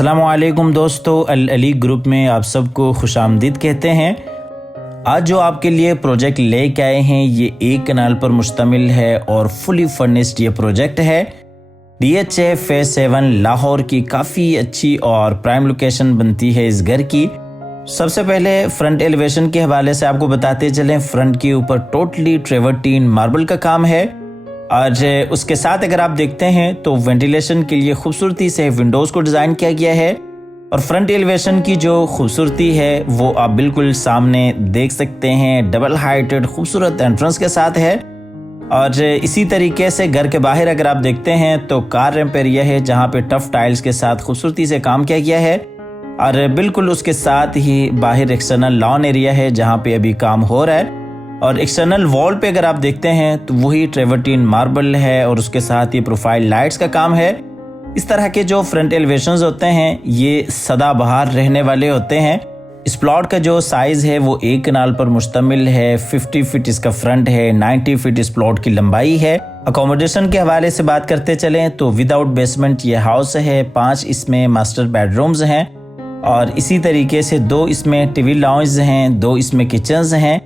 अस्सलामुअलैकुम दोस्तों, अल अली ग्रुप में आप सबको खुशामदीद कहते हैं। आज जो आपके लिए प्रोजेक्ट लेके आए हैं ये एक कनाल पर मुश्तमिल है और फुली फर्निश्ड ये प्रोजेक्ट है। DHA फेज 7 लाहौर की काफ़ी अच्छी और प्राइम लोकेशन बनती है इस घर की। सबसे पहले फ्रंट एलिवेशन के हवाले से आपको बताते चलें, फ्रंट के ऊपर टोटली ट्रेवर्टीन मार्बल का काम है और उसके साथ अगर आप देखते हैं तो वेंटिलेशन के लिए खूबसूरती से विंडोज़ को डिज़ाइन किया गया है और फ्रंट एलिवेशन की जो खूबसूरती है वो आप बिल्कुल सामने देख सकते हैं। डबल हाइटेड खूबसूरत एंट्रेंस के साथ है और इसी तरीके से घर के बाहर अगर आप देखते हैं तो कार रैंप एरिया है जहाँ पे टफ टाइल्स के साथ खूबसूरती से काम किया गया है और बिल्कुल उसके साथ ही बाहर एक्सटर्नल लॉन एरिया है जहाँ पे अभी काम हो रहा है। और एक्सटर्नल वॉल पे अगर आप देखते हैं तो वही ट्रेवर्टीन मार्बल है और उसके साथ ही प्रोफाइल लाइट्स का काम है। इस तरह के जो फ्रंट एलिवेशंस होते हैं ये सदाबहार रहने वाले होते हैं। इस प्लॉट का जो साइज़ है वो एक कनाल पर मुश्तमिल है। 50 फीट इसका फ्रंट है, 90 फीट इस प्लॉट की लंबाई है। अकोमोडेशन के हवाले से बात करते चलें तो विदाउट बेसमेंट ये हाउस है। 5 इसमें मास्टर बेडरूम्स हैं और इसी तरीके से 2 इसमें टीवी लॉन्ज हैं, 2 इसमें किचन्स हैं,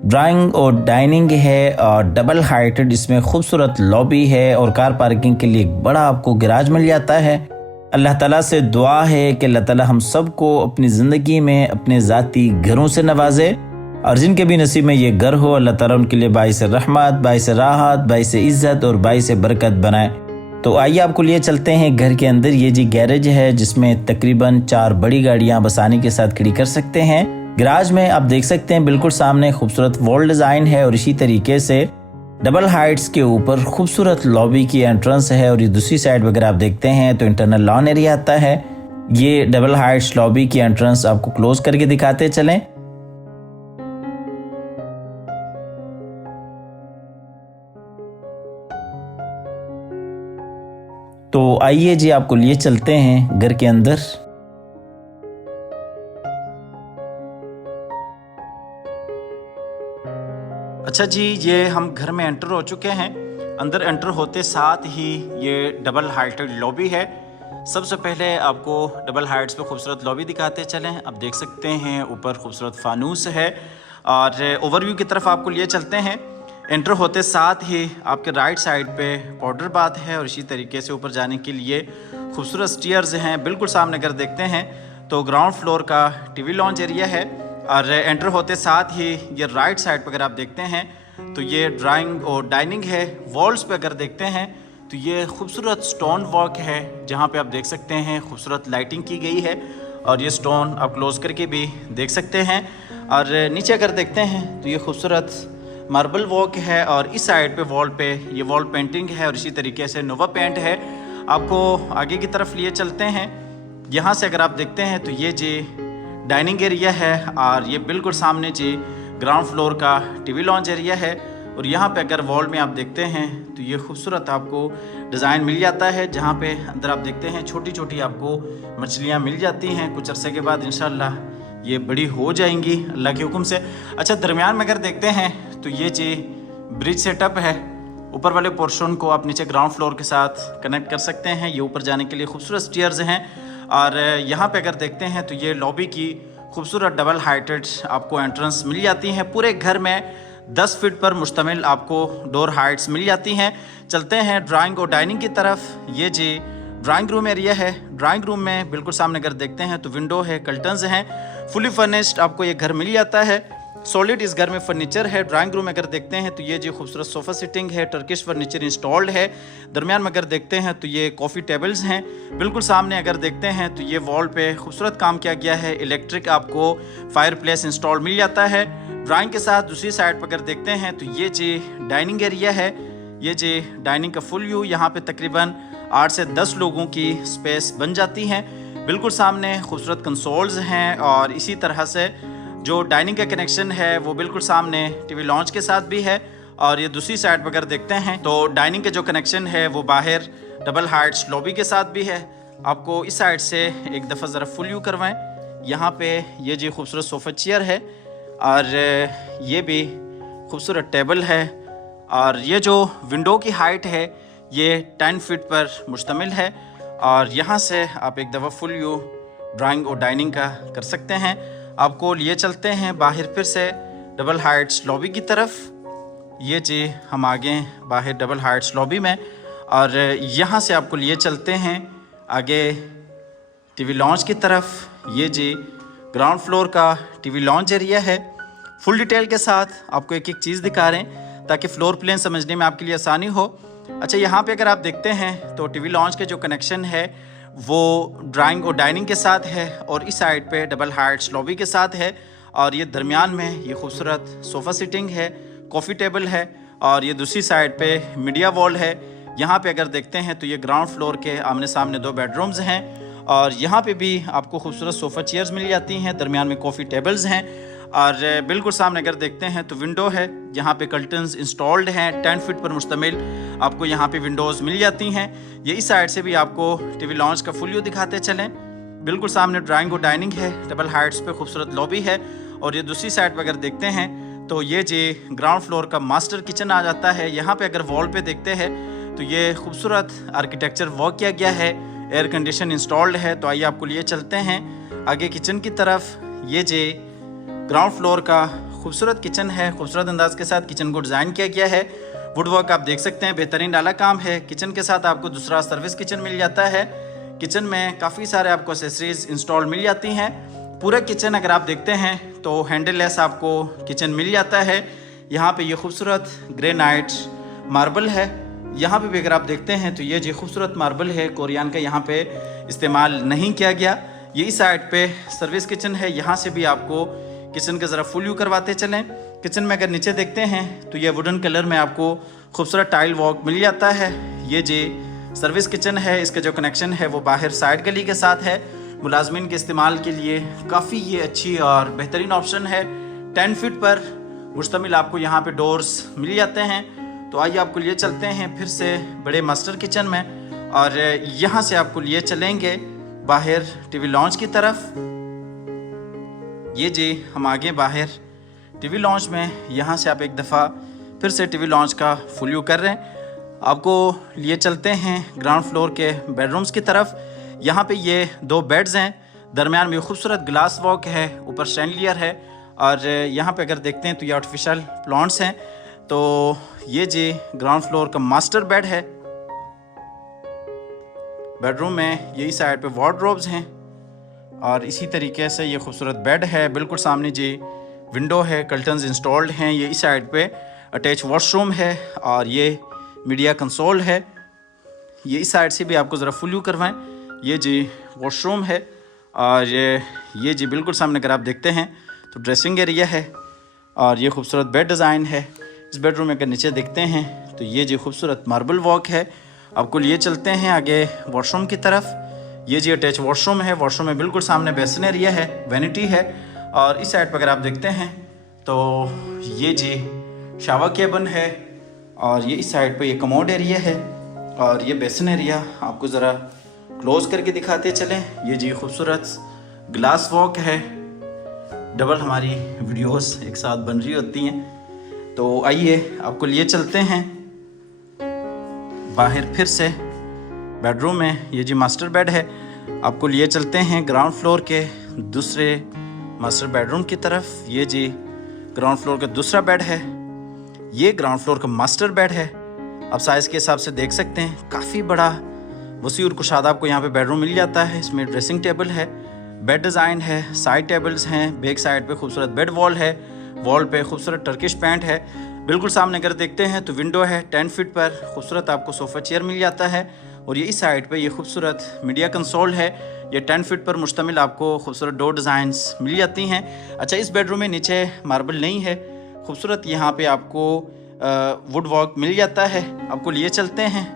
ड्राइंग और डाइनिंग है और डबल हाइटेड इसमें खूबसूरत लॉबी है और कार पार्किंग के लिए एक बड़ा आपको गैराज मिल जाता है। अल्लाह ताला से दुआ है कि अल्लाह ताला हम सबको अपनी ज़िंदगी में अपने ज़ाती घरों से नवाजे और जिनके भी नसीब में ये घर हो अल्लाह ताला उनके लिए बाइस रहमत, बाइस राहत, बाइस इज़्ज़त और बाइस बरकत बनाए। तो आइए आपको लिए चलते हैं घर के अंदर। ये जी गैरेज है जिसमें तकरीबन 4 बड़ी गाड़ियाँ आसानी के साथ खड़ी कर सकते हैं। गैराज में आप देख सकते हैं बिल्कुल सामने खूबसूरत वॉल डिज़ाइन है और इसी तरीके से डबल हाइट्स के ऊपर खूबसूरत लॉबी की एंट्रेंस है और ये दूसरी साइड अगर आप देखते हैं तो इंटरनल लॉन एरिया आता है। ये डबल हाइट्स लॉबी की एंट्रेंस आपको क्लोज करके दिखाते चलें। तो आइए जी आपको लिए चलते हैं घर के अंदर। अच्छा जी, ये हम घर में एंटर हो चुके हैं। अंदर एंटर होते साथ ही ये डबल हाइटेड लॉबी है। सबसे पहले आपको डबल हाइट्स पे खूबसूरत लॉबी दिखाते चलें। आप देख सकते हैं ऊपर खूबसूरत फानूस है और ओवरव्यू की तरफ आपको लिए चलते हैं। एंटर होते साथ ही आपके राइट साइड पे पाउडर बाथ है और इसी तरीके से ऊपर जाने के लिए खूबसूरत स्टेयर्स हैं। बिल्कुल सामने अगर देखते हैं तो ग्राउंड फ्लोर का टीवी लॉन्च एरिया है और एंटर होते साथ ही ये राइट साइड पर अगर आप देखते हैं तो ये ड्राइंग और डाइनिंग है। वॉल्स पे अगर देखते हैं तो ये खूबसूरत स्टोन वर्क है जहाँ पे आप देख सकते हैं खूबसूरत लाइटिंग की गई है और ये स्टोन आप क्लोज करके भी देख सकते हैं। और नीचे अगर देखते हैं तो ये खूबसूरत मार्बल वर्क है और इस साइड पे वॉल पे ये वॉल पेंटिंग है और इसी तरीके से नोवा पेंट है। आपको आगे की तरफ लिए चलते हैं। यहाँ से अगर आप देखते हैं तो ये जी डाइनिंग एरिया है और ये बिल्कुल सामने जी ग्राउंड फ्लोर का टीवी लॉन्च एरिया है और यहाँ पे अगर वॉल में आप देखते हैं तो ये खूबसूरत आपको डिज़ाइन मिल जाता है जहाँ पे अंदर आप देखते हैं छोटी छोटी आपको मछलियाँ मिल जाती हैं। कुछ अरसे के बाद इंशाल्लाह ये बड़ी हो जाएंगी अल्लाह के हुक्म से। अच्छा, दरमियान में अगर देखते हैं तो ये जी ब्रिज सेटअप है। ऊपर वाले पोर्शन को आप नीचे ग्राउंड फ्लोर के साथ कनेक्ट कर सकते हैं। ये ऊपर जाने के लिए खूबसूरत स्टेयर्स हैं और यहाँ पे अगर देखते हैं तो ये लॉबी की खूबसूरत डबल हाइटेड आपको एंट्रेंस मिल जाती हैं। पूरे घर में 10 फीट पर मुश्तमिल आपको डोर हाइट्स मिल जाती हैं। चलते हैं ड्राइंग और डाइनिंग की तरफ। ये जी ड्राइंग रूम एरिया है। ड्राइंग रूम में बिल्कुल सामने अगर देखते हैं तो विंडो है, कर्टन्स हैं, फुली फर्निश्ड आपको ये घर मिल जाता है। सॉलिड इस घर में फर्नीचर है। ड्राइंग रूम में अगर देखते हैं तो ये जो खूबसूरत सोफ़ा सिटिंग है, टर्किश फर्नीचर इंस्टॉल्ड है। दरमियान में अगर देखते हैं तो ये कॉफ़ी टेबल्स हैं। बिल्कुल सामने अगर देखते हैं तो ये वॉल पे खूबसूरत काम किया गया है। इलेक्ट्रिक आपको फायर प्लेस इंस्टॉल मिल जाता है। ड्राइंग के साथ दूसरी साइड पर अगर देखते हैं तो ये जी डाइनिंग एरिया है। ये जी डाइनिंग का फुल व्यू। यहाँ पे तकरीबन 8 से 10 लोगों की स्पेस बन जाती हैं। बिल्कुल सामने खूबसूरत कंसोल्स हैं और इसी तरह से जो डाइनिंग का कनेक्शन है वो बिल्कुल सामने टीवी लॉन्च के साथ भी है। और ये दूसरी साइड पर अगर देखते हैं तो डाइनिंग का जो कनेक्शन है वो बाहर डबल हाइट्स लॉबी के साथ भी है। आपको इस साइड से एक दफ़ा ज़रा फुल व्यू करवाएं। यहाँ पे ये जी खूबसूरत सोफ़ा चेयर है और ये भी खूबसूरत टेबल है और ये जो विंडो की हाइट है ये 10 फीट पर मुश्तमिल है और यहाँ से आप एक दफ़ा फुल व्यू ड्राइंग और डाइनिंग का कर सकते हैं। आपको लिए चलते हैं बाहर फिर से डबल हाइट्स लॉबी की तरफ। ये जी हम आगे बाहर डबल हाइट्स लॉबी में, और यहाँ से आपको लिए चलते हैं आगे टीवी लॉन्च की तरफ। ये जी ग्राउंड फ्लोर का टीवी लॉन्च एरिया है। फुल डिटेल के साथ आपको एक एक चीज़ दिखा रहे हैं ताकि फ्लोर प्लान समझने में आपके लिए आसानी हो। अच्छा, यहाँ पे अगर आप देखते हैं तो टीवी लॉन्च के जो कनेक्शन है वो ड्राइंग और डाइनिंग के साथ है, और इस साइड पे डबल हाइट्स लॉबी के साथ है, और ये दरमियान में ये खूबसूरत सोफ़ा सिटिंग है, कॉफ़ी टेबल है, और ये दूसरी साइड पे मीडिया वॉल है। यहाँ पे अगर देखते हैं तो ये ग्राउंड फ्लोर के आमने सामने 2 बेडरूम्स हैं, और यहाँ पे भी आपको खूबसूरत सोफ़ा चेयर्स मिल जाती हैं, दरमियान में कॉफ़ी टेबल्स हैं, और बिल्कुल सामने अगर देखते हैं तो विंडो है। यहाँ पे कर्टन्स इंस्टॉल्ड हैं, 10 फीट पर मुश्तमिल आपको यहाँ पे विंडोज़ मिल जाती हैं। ये इस साइड से भी आपको टीवी लॉन्च का फुल व्यू दिखाते चलें। बिल्कुल सामने ड्राइंग और डाइनिंग है, डबल हाइट्स पे खूबसूरत लॉबी है, और ये दूसरी साइड पर अगर देखते हैं तो ये जी ग्राउंड फ्लोर का मास्टर किचन आ जाता है। यहाँ पे अगर वॉल पे देखते हैं तो ये खूबसूरत आर्किटेक्चर वर्क किया गया है, एयर कंडीशन इंस्टॉल्ड है। तो आइए आपको लिए चलते हैं आगे किचन की तरफ। ये जी ग्राउंड फ्लोर का खूबसूरत किचन है, खूबसूरत अंदाज के साथ किचन को डिज़ाइन किया गया है। वुड वर्क आप देख सकते हैं, बेहतरीन डाला काम है। किचन के साथ आपको दूसरा सर्विस किचन मिल जाता है। किचन में काफ़ी सारे आपको एक्सेसरीज इंस्टॉल मिल जाती हैं। पूरा किचन अगर आप देखते हैं तो हैंडल लेस आपको किचन मिल जाता है। यहाँ पे ये खूबसूरत ग्रेनाइट मार्बल है। यहाँ पे भी अगर आप देखते हैं तो ये जी खूबसूरत मार्बल है, कोरियन का यहाँ पे इस्तेमाल नहीं किया गया। ये इस साइड पे सर्विस किचन है। यहाँ से भी आपको किचन का ज़रा फुल व्यू करवाते चलें। किचन में अगर नीचे देखते हैं तो ये वुडन कलर में आपको खूबसूरत टाइल वॉक मिल जाता है। ये जी सर्विस किचन है, इसका जो कनेक्शन है वो बाहर साइड गली के साथ है। मुलाजमिन के इस्तेमाल के लिए काफ़ी ये अच्छी और बेहतरीन ऑप्शन है। 10 फीट पर मुश्तमिल आपको यहाँ पे डोर्स मिल जाते हैं। तो आइए आपको लिए चलते हैं फिर से बड़े मास्टर किचन में, और यहाँ से आपको लिए चलेंगे बाहर टीवी लॉन्च की तरफ। ये जी हम आगे बाहर टीवी लॉन्च में, यहाँ से आप एक दफ़ा फिर से टीवी लॉन्च का फुल व्यू कर रहे हैं। आपको लिए चलते हैं ग्राउंड फ्लोर के बेडरूम्स की तरफ। यहाँ पे ये 2 बेड्स हैं, दरमियान में खूबसूरत ग्लास वॉक है, ऊपर शैंडलियर है, और यहाँ पे अगर देखते हैं तो ये आर्टिफिशियल प्लांट्स हैं। तो ये जी ग्राउंड फ्लोर का मास्टर बेड है। बेडरूम में यही साइड पे वार्डरोब्स हैं, और इसी तरीके से ये खूबसूरत बेड है। बिल्कुल सामने जी विंडो है, कर्टन्स इंस्टॉल्ड हैं। ये इस साइड पे अटैच वॉशरूम है, और ये मीडिया कंसोल है। ये इस साइड से भी आपको ज़रा फुल व्यू करवाएं। ये जी वॉशरूम है, और ये जी बिल्कुल सामने अगर आप देखते हैं तो ड्रेसिंग एरिया है, और ये खूबसूरत बेड डिज़ाइन है। इस बेडरूम में अगर नीचे देखते हैं तो ये जी खूबसूरत मार्बल वॉक है। आपको लिए चलते हैं आगे वॉशरूम की तरफ। ये जी अटैच वॉशरूम है। वॉशरूम में बिल्कुल सामने बेसिन एरिया है, वैनिटी है, और इस साइड पर अगर आप देखते हैं तो ये जी शावर केबिन है, और ये इस साइड पे ये कमोड एरिया है, और ये बेसिन एरिया आपको ज़रा क्लोज करके दिखाते चलें। ये जी खूबसूरत ग्लास वॉक है। डबल हमारी वीडियोस एक साथ बन रही होती हैं। तो आइए आपको लिए चलते हैं बाहर फिर से बेडरूम में। ये जी मास्टर बेड है। आपको लिए चलते हैं ग्राउंड फ्लोर के दूसरे मास्टर बेडरूम की तरफ। ये जी ग्राउंड फ्लोर का दूसरा बेड है। ये ग्राउंड फ्लोर का मास्टर बेड है। आप साइज़ के हिसाब से देख सकते हैं, काफ़ी बड़ा वसी और कुशादा आपको यहाँ पे बेडरूम मिल जाता है। इसमें ड्रेसिंग टेबल है, बेड डिज़ाइन है, साइड टेबल्स हैं, बैक साइड पे खूबसूरत बेड वॉल है, वॉल पे खूबसूरत टर्किश पैंट है। बिल्कुल सामने अगर देखते हैं तो विंडो है, 10 फीट पर खूबसूरत आपको सोफ़ा चेयर मिल जाता है, और ये इस साइड पे ये खूबसूरत मीडिया कंसोल है। ये 10 फीट पर मुश्तमिल आपको खूबसूरत डोर डिज़ाइंस मिल जाती हैं। अच्छा, इस बेडरूम में नीचे मार्बल नहीं है, खूबसूरत यहाँ पे आपको वुड वर्क मिल जाता है। आपको लिए चलते हैं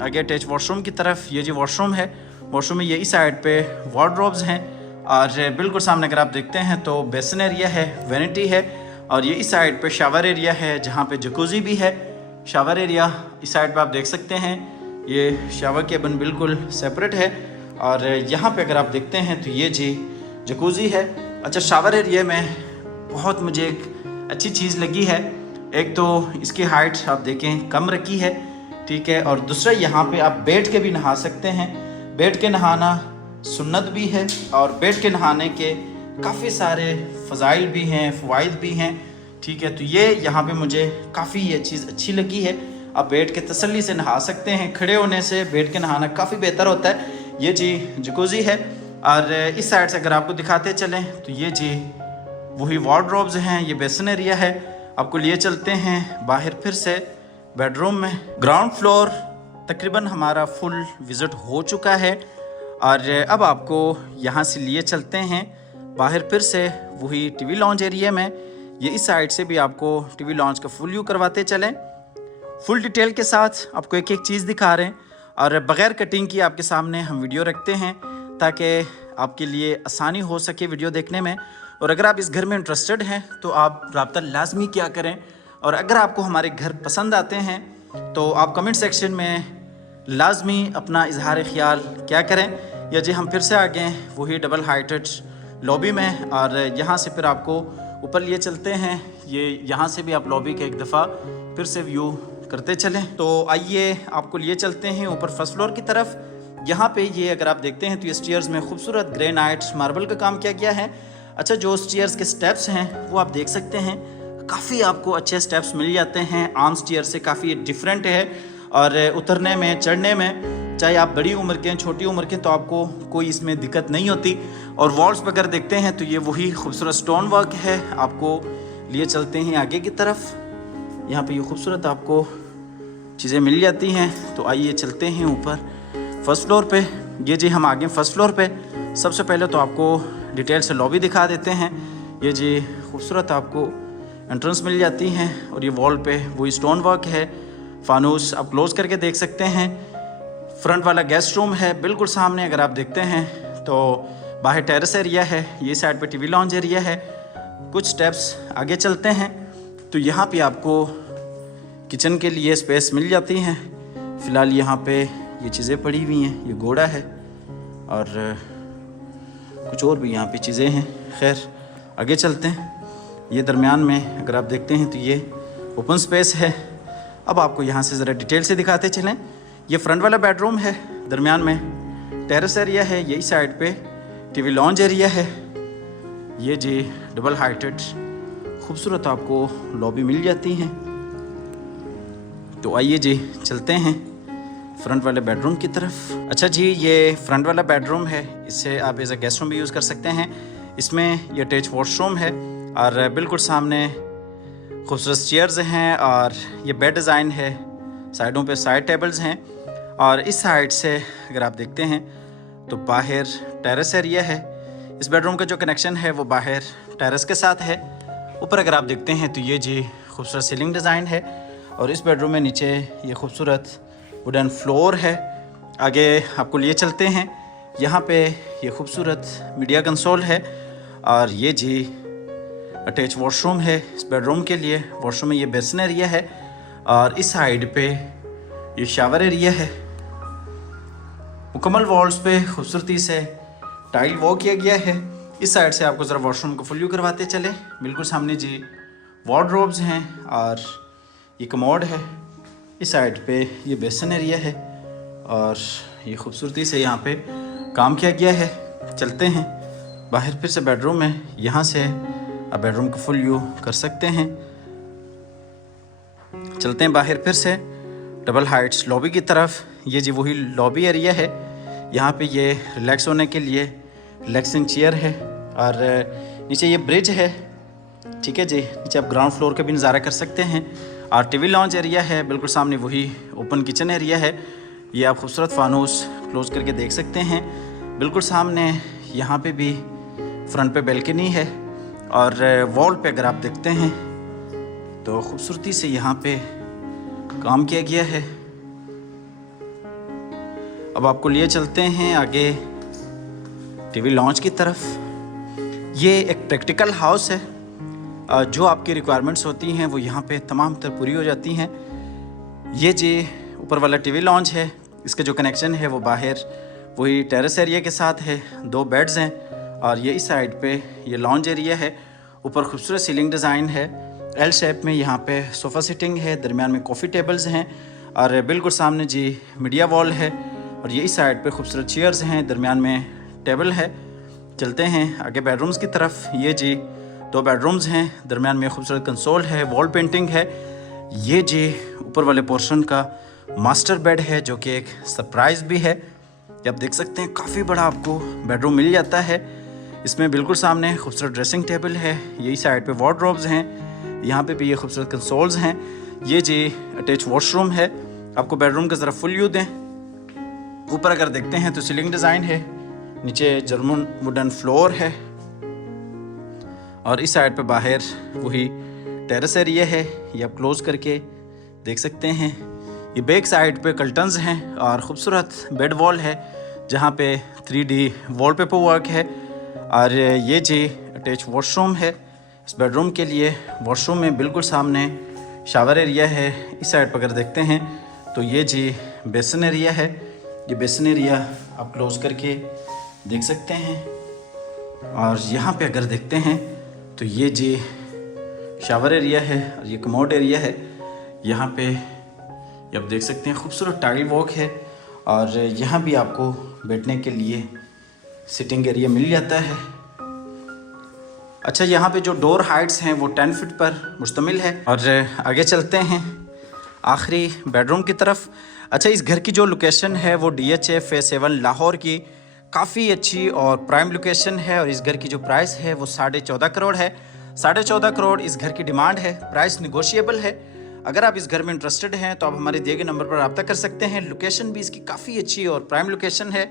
आगे अटैच वॉशरूम की तरफ। ये जी वॉशरूम है। वॉशरूम में ये इस साइड पे वार्डरोब्स हैं, और बिल्कुल सामने अगर आप देखते हैं तो बेसिन एरिया है, वैनिटी है, और ये इस साइड पे शावर एरिया है जहाँ पे जकूज़ी भी है। शावर एरिया इस साइड पे आप देख सकते हैं। ये शावर केबिन बिल्कुल सेपरेट है, और यहाँ पे अगर आप देखते हैं तो ये जी जकूज़ी है। अच्छा, शावर एरिया में बहुत मुझे एक अच्छी चीज़ लगी है। एक तो इसकी हाइट आप देखें कम रखी है, ठीक है, और दूसरा यहाँ पे आप बैठ के भी नहा सकते हैं। बैठ के नहाना सुन्नत भी है और बैठ के नहाने के काफ़ी सारे फ़ज़ाइल भी हैं, फ़वाइद भी हैं। ठीक है, तो ये यहाँ पे मुझे काफ़ी ये चीज़ अच्छी लगी है। आप बैठ के तसल्ली से नहा सकते हैं। खड़े होने से बैठ के नहाना काफ़ी बेहतर होता है। ये जी जकूज़ी है और इस साइड से अगर आपको दिखाते चलें तो ये जी वही वार्डरोब्स हैं, ये बेसन एरिया है। आपको लिए चलते हैं बाहर फिर से बेडरूम में। ग्राउंड फ्लोर तकरीबन हमारा फुल विज़िट हो चुका है और अब आपको यहाँ से लिए चलते हैं बाहर फिर से वही टीवी लॉन्च एरिया में। ये इस साइड से भी आपको टीवी लॉन्च का फुल व्यू करवाते चलें, फुल डिटेल के साथ आपको एक एक चीज़ दिखा रहे हैं और बग़ैर कटिंग की आपके सामने हम वीडियो रखते हैं ताकि आपके लिए आसानी हो सके वीडियो देखने में। और अगर आप इस घर में इंटरेस्टेड हैं तो आप रब्ता लाजमी क्या करें, और अगर आपको हमारे घर पसंद आते हैं तो आप कमेंट सेक्शन में लाजमी अपना इजहार ख्याल क्या करें। या जी हम फिर से आ गए वही डबल हाइटेड लॉबी में और यहाँ से फिर आपको ऊपर लिए चलते हैं। ये यहाँ से भी आप लॉबी का एक दफ़ा फिर से व्यू करते चलें। तो आइए आपको लिए चलते हैं ऊपर फर्स्ट फ्लोर की तरफ। यहाँ पे ये अगर आप देखते हैं तो ये स्टेयर्स में खूबसूरत ग्रेनाइट मार्बल का काम किया गया है। अच्छा, जो स्टेयर्स के स्टेप्स हैं वो आप देख सकते हैं, काफ़ी आपको अच्छे स्टेप्स मिल जाते हैं। आम स्टेयर से काफ़ी डिफरेंट है और उतरने में चढ़ने में, चाहे आप बड़ी उम्र के हैं छोटी उम्र के, तो आपको कोई इसमें दिक्कत नहीं होती। और वॉल्स पर अगर देखते हैं तो ये वही खूबसूरत स्टोन वर्क है। आपको लिए चलते हैं आगे की तरफ। यहाँ पे ये खूबसूरत आपको चीज़ें मिल जाती हैं। तो आइए चलते हैं ऊपर फर्स्ट फ्लोर पे। ये जी हम आगे फर्स्ट फ्लोर पे। सबसे पहले तो आपको डिटेल से लॉबी दिखा देते हैं। ये जी खूबसूरत आपको एंट्रेंस मिल जाती हैं और ये वॉल पे वही स्टोन वर्क है। फानूस आप क्लोज करके देख सकते हैं। फ्रंट वाला गेस्ट रूम है बिल्कुल सामने। अगर आप देखते हैं तो बाहर टेरेस एरिया है, ये साइड पे टीवी लॉन्च एरिया है। कुछ स्टेप्स आगे चलते हैं तो यहाँ पे आपको किचन के लिए स्पेस मिल जाती हैं। फ़िलहाल यहाँ पे ये चीज़ें पड़ी हुई हैं, ये घोड़ा है और कुछ और भी यहाँ पे चीज़ें हैं। खैर आगे चलते हैं। ये दरमियान में अगर आप देखते हैं तो ये ओपन स्पेस है। अब आपको यहाँ से ज़रा डिटेल से दिखाते चलें। ये फ्रंट वाला बेडरूम है, दरमियान में टेरेस एरिया है, यही साइड पे टीवी लॉन्च एरिया है। ये जी डबल हाइटेड खूबसूरत आपको लॉबी मिल जाती हैं। तो आइए जी चलते हैं फ्रंट वाले बेडरूम की तरफ। अच्छा जी, ये फ्रंट वाला बेडरूम है, इसे आप एज अ गेस्ट रूम भी यूज़ कर सकते हैं। इसमें ये अटैच वॉशरूम है और बिल्कुल सामने खूबसूरत चेयर्स हैं और ये बेड डिज़ाइन है। साइडों पे साइड टेबल्स हैं और इस साइड से अगर आप देखते हैं तो बाहर टेरेस एरिया है। इस बेडरूम का जो कनेक्शन है वो बाहर टेरेस के साथ है। ऊपर अगर आप देखते हैं तो ये जी खूबसूरत सीलिंग डिज़ाइन है और इस बेडरूम में नीचे ये खूबसूरत वुडन फ्लोर है। आगे आपको लिए चलते हैं। यहाँ पे ये खूबसूरत मीडिया कंसोल है और ये जी अटैच वॉशरूम है इस बेडरूम के लिए। वॉशरूम में ये बेसिन एरिया है और इस साइड पे ये शावर एरिया है। मुकम्मल वॉल्स पे खूबसूरती से टाइल वॉक किया गया है। इस साइड से आपको ज़रा वॉशरूम को फुल व्यू करवाते चले। बिल्कुल सामने जी वार्डरोब्स हैं और ये कमोड है। इस साइड पे ये बेसिन एरिया है और ये खूबसूरती से यहाँ पे काम किया गया है। चलते हैं बाहर फिर से बेडरूम में। यहाँ से आप बेडरूम को फुल व्यू कर सकते हैं। चलते हैं बाहर फिर से डबल हाइट्स लॉबी की तरफ। ये जी वही लॉबी एरिया है। यहाँ पे ये रिलैक्स होने के लिए रिलैक्सिंग चेयर है और नीचे ये ब्रिज है। ठीक है जी, नीचे आप ग्राउंड फ्लोर का भी नज़ारा कर सकते हैं और टीवी लॉन्च एरिया है। बिल्कुल सामने वही ओपन किचन एरिया है। ये आप खूबसूरत फानूस क्लोज करके देख सकते हैं। बिल्कुल सामने यहाँ पे भी फ्रंट पे बैल्कनी है और वॉल पे अगर आप देखते हैं तो खूबसूरती से यहाँ पे काम किया गया है। अब आपको लिए चलते हैं आगे टीवी लॉन्च की तरफ। ये एक प्रैक्टिकल हाउस है। जो आपकी रिक्वायरमेंट्स होती हैं वो यहाँ पे तमाम तर पूरी हो जाती हैं। ये जी ऊपर वाला टीवी लॉन्च है। इसके जो कनेक्शन है वो बाहर वही टेरेस एरिया के साथ है। 2 बेड्स हैं और ये इस साइड पे ये लॉन्च एरिया है। ऊपर खूबसूरत सीलिंग डिज़ाइन है। एल शेप में यहाँ पे सोफ़ा सिटिंग है। दरमियान में कॉफ़ी टेबल्स हैं और बिल्कुल सामने जी मीडिया वॉल है और ये इस साइड पे खूबसूरत चेयर्स हैं, दरमियान में टेबल है। चलते हैं आगे बेडरूम्स की तरफ। ये जी 2 बेडरूम्स हैं, दरमियान में खूबसूरत कंसोल है, वॉल पेंटिंग है। ये जी ऊपर वाले पोर्शन का मास्टर बेड है जो कि एक सरप्राइज़ भी है। ये आप देख सकते हैं काफ़ी बड़ा आपको बेडरूम मिल जाता है। इसमें बिल्कुल सामने खूबसूरत ड्रेसिंग टेबल है, यही साइड पे वार्डरोब्स हैं, यहाँ पे भी ये खूबसूरत कंसोल्स हैं। ये जी अटैच वॉशरूम है। आपको बेडरूम का ज़रा फुल व्यू दें। ऊपर अगर देखते हैं तो सीलिंग डिज़ाइन है, नीचे जर्मन वुडन फ्लोर है और इस साइड पे बाहर वही टेरेस एरिया है। ये आप क्लोज करके देख सकते हैं। ये बैक साइड पे कर्टन्स हैं और ख़ूबसूरत बेड वॉल है जहाँ पे 3D वॉलपेपर वर्क है। और ये जी अटैच वॉशरूम है इस बेडरूम के लिए। वॉशरूम में बिल्कुल सामने शावर एरिया है। इस साइड पर अगर देखते हैं तो ये जी बेसन एरिया है। ये बेसन एरिया आप क्लोज करके देख सकते हैं। और यहाँ पे अगर देखते हैं तो ये जी शावर एरिया है और ये कमोड एरिया है। यहाँ पे ये आप देख सकते हैं खूबसूरत टाइल वॉक है और यहाँ भी आपको बैठने के लिए सिटिंग एरिया मिल जाता है। अच्छा, यहाँ पे जो डोर हाइट्स हैं वो 10 फीट पर मुश्तमिल है। और आगे चलते हैं आखिरी बेडरूम की तरफ। अच्छा, इस घर की जो लोकेशन है वो DHA फेज 7 लाहौर की काफ़ी अच्छी और प्राइम लोकेशन है। और इस घर की जो प्राइस है वो 14.5 करोड़ है। 14.5 करोड़ इस घर की डिमांड है। प्राइस निगोशिएबल है। अगर आप इस घर में इंटरेस्टेड हैं तो आप हमारे दिए गए नंबर पर रब्ता कर सकते हैं। लोकेशन भी इसकी काफ़ी अच्छी और प्राइम लोकेशन है।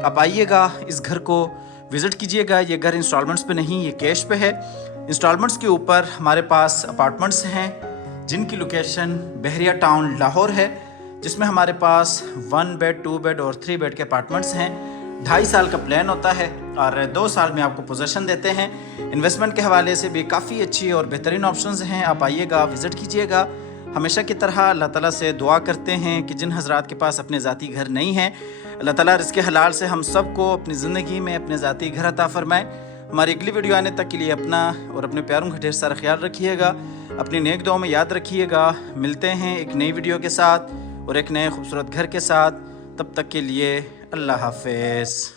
आप आइएगा, इस घर को विज़िट कीजिएगा। ये घर इंस्टॉलमेंट्स पे नहीं, ये कैश पे है। इंस्टॉलमेंट्स के ऊपर हमारे पास अपार्टमेंट्स हैं जिनकी लोकेशन बहरिया टाउन लाहौर है, जिसमें हमारे पास 1 बेड, 2 बेड और 3 बेड के अपार्टमेंट्स हैं। 2.5 साल का प्लान होता है और 2 साल में आपको पोजेसन देते हैं। इन्वेस्टमेंट के हवाले से भी काफ़ी अच्छी और बेहतरीन ऑप्शंस हैं। आप आइएगा, विज़िट कीजिएगा। हमेशा की तरह अल्लाह ताला से दुआ करते हैं कि जिन हज़रात के पास अपने ज़ाती घर नहीं हैं, अल्लाह ताला रिज़्क़ हलाल से हम सब को अपनी ज़िंदगी में अपने ज़ाती घर अता फ़रमाए। हमारी अगली वीडियो आने तक के लिए अपना और अपने प्यारों का ढेर सारा ख्याल रखिएगा। अपनी नेक दुआओं में याद रखिएगा। मिलते हैं एक नई वीडियो के साथ और एक नए खूबसूरत घर के साथ। तब तक के लिए अल्लाह हाफ़िज़।